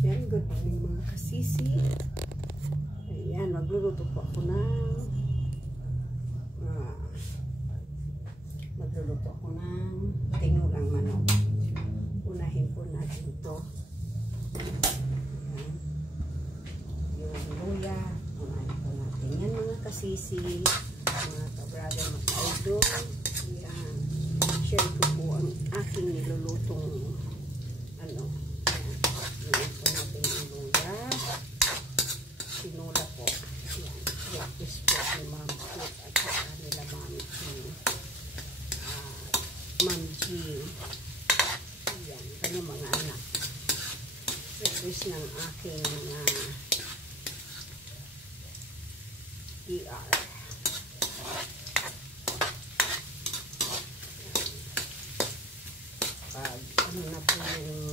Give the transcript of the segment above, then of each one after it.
Yan, good morning mga kasisi. Ayan, magluluto po ako ng tinulang manok. Unahin po natin ito. Ayan. Yung luya, unahin po natin. Yan mga kasisi, mga ka-brother, mga idol. Ayan. Share ko po ang aking nilulutong Ayan po natin yung luya. Sinula po. Ayan. Breakfast po ni Ma'am Kit at saka nila Ma'am G. Ayan. Kanyang mga anak. Breakfast ng aking mga DR. Pag ano na po yung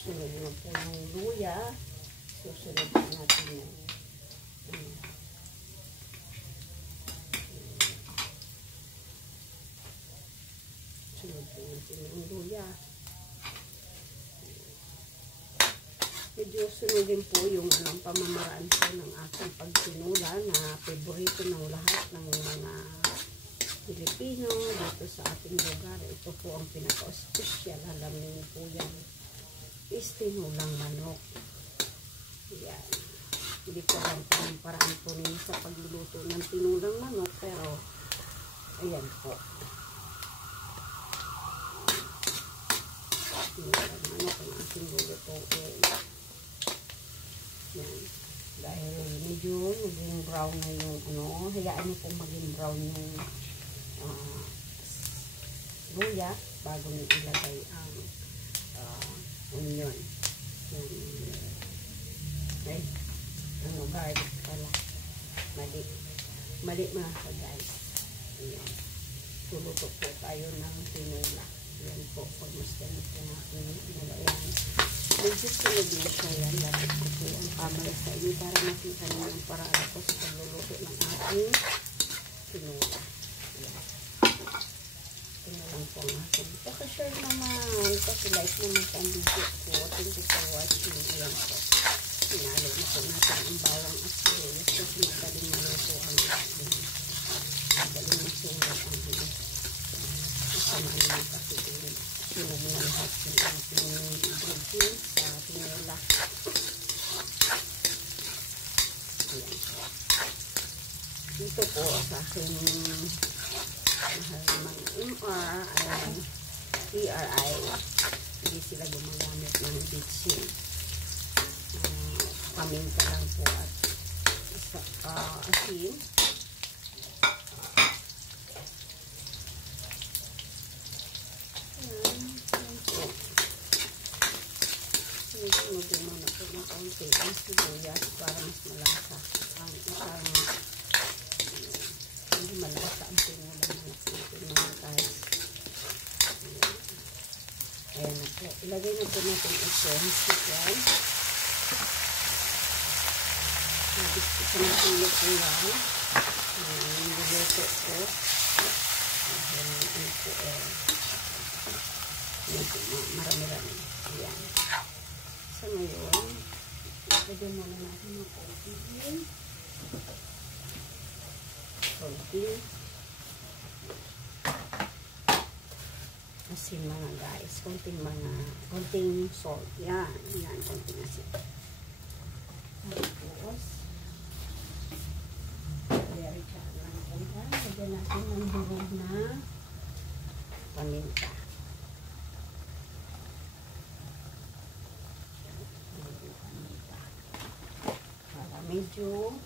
sunod na po yung luya, susunod natin yung sunod po natin yung luya. Medyo sunodin po yung pamamaraan po ng aking pagsinula na favorito ng lahat ng mga Pilipino dito sa ating lugar. Ito po ang pinaka-special. Alam niyo po yan. Is tinulang manok. Yan. Hindi ko alam kung yung paraan po ninyo sa pagluluto ng tinulang manok. Pero, ayan po. Tinulang manok ang ating lulutuin. Yan. Dahil medyo maging brown na yung hayaan niyo pong maging brown yung luya bago nyo ilagay ang onion. Okay. Garlic pala. Mali mga ka-guys. Ayan. Tuluto po tayo ng tinula. Ayan po. Pagmasdan po natin pinalayan. Medyo sunod na siya yan. Lapit ko po ang camera sa inyo para makita nyo yung paraan ko sa pagluluto ng ating tinula. Ayan. Lang po nga. Pakashare naman. Pakilike naman sa video ko. Thank you for watching. Ayan po. Pinalo na po natin ang bawang at sibuyas. Kasi madaling maluto ang madaling masulat ang kasama naman kasi sunod na lahat ng ating ingredients sa tinula. Ayan po. Dito po sa aking mahal mga MR ay PRI, hindi sila gumagamit ng bitchin. Paminta lang po at asin. Ayan po. Sinunod mo na po ng kaunti ang sibuyas para mas malasa ang isang hindi malasa ang tinula natin mga guys. Ayan na po. Ilagay na po natin ito. Yan. Nabisip ko na po ito yan. Niluto ko. Marami-rami. Ayan. So ngayon, ilagay muna natin yung konti. Asin mga guys, konting salt. Yan, konting asin. Tapos very char lang po yan. Lagyan natin ng durog na paminta. Para medyo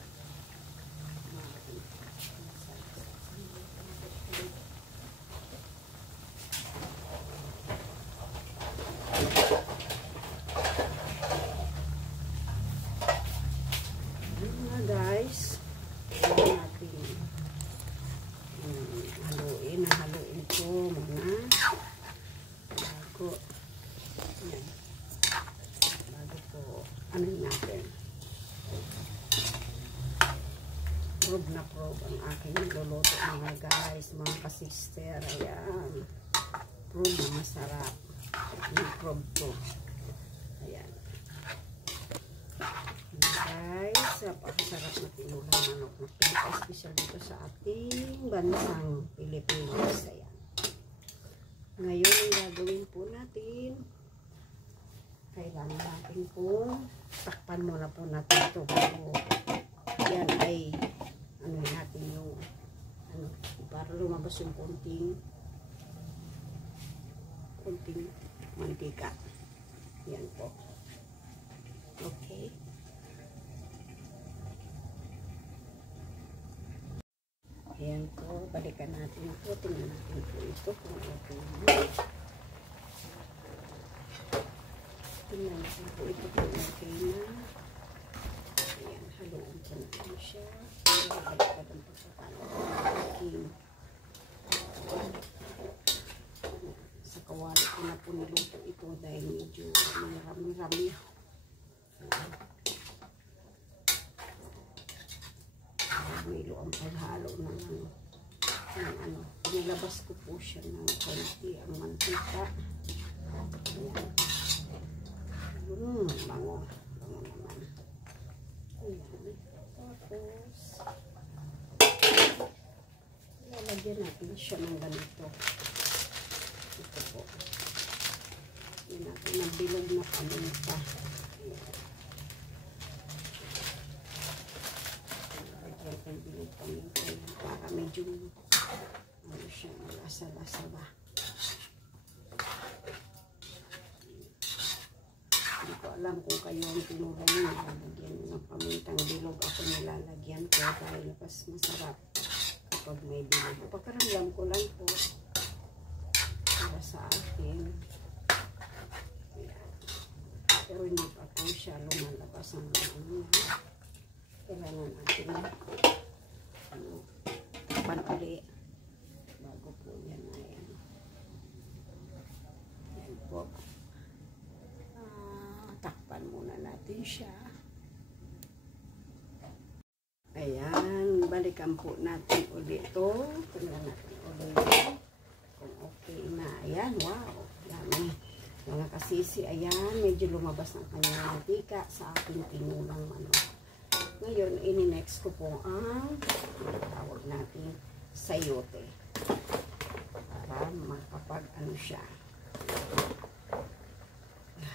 haluin ko muna bago po ano natin probe na probe ang aking niluluto mga guys, mga kasister. Ayan, probe na masarap yung probe ko. Ayan. Guys, napakasarap na tinulang manok na pinaka-special dito sa ating bansang Pilipinas. Ayan. Ngayon, ang gagawin po natin, kailangan natin po, takpan muna po natin ito bago yan ay, ano natin yung, ano, para lumabas yung konting mantika. Yan po. Okay. Ayan po, balikan natin ito. Tingnan natin po ito kung okay na. Tingnan natin po ito kung okay na. Ayan, haluin po natin siya. Balikan ang pagkakalang. Sa kawali ko na po niluto ito dahil medyo marami-rami. Milo ang paghalo ng ano. Nilabas ko po siya ng konti ang mantika. Ayan. Bango. Bango naman. Ayan. Tapos, lalagyan natin siya ng ganito. Ito po. Ayan natin ang bilog na paminta. Ayan. Ang bilog paminta yan para medyo ano siya, malasa-lasa ba. Hindi ko alam kung kayo ang tinulang nyo, lalagyan ng pamintang bilog. Ako nilalagyan ko dahil mas masarap kapag may bilog. Pagkaramdam ko lang po para sa akin. Ayan. Pero hindi pa po siya lumalabas ang ano. Kailangan natin takpan ulit bago po yan. Ayan. Ayan po. Takpan muna natin siya. Ayan, balikan po natin ulit ito. Tingnan natin ulit kung okay na. Ayan, wow, dami. Mga kasisi, ayan, medyo lumabas ng kanyang mantika sa ating tinulang manok. Ngayon, ini-next ko po ang tawag natin sayote para makapag ano siya.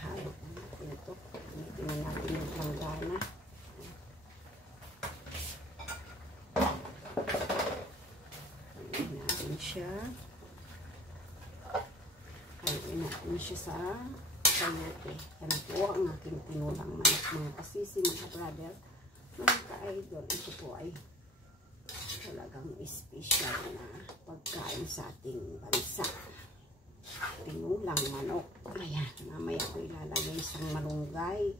Halo natin ito. Gamitin na natin yung langgana. Haloin natin siya. Haloin natin siya sa sayote. Yan po ang aking tinulang manok, mga kasisi, mga brother. Mga ka-idol, ito po ay talagang special na pagkain sa ating bansa. Tinulang manok. Ayan, mamaya ko ilalagay isang malunggay.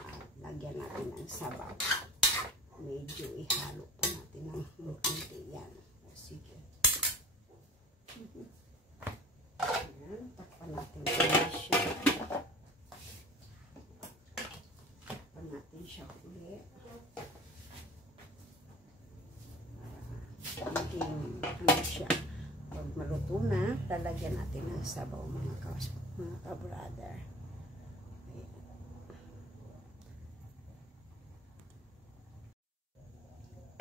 At lagyan natin ng sabaw. Medyo ihalo pa natin ng konti yan. Sige. Ayan, takpan natin siya. Takpan natin siya ulit. Ano siya. Pag maluto na, lalagyan natin ng sabaw, mga ka-brother.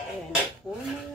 Ayan po, mga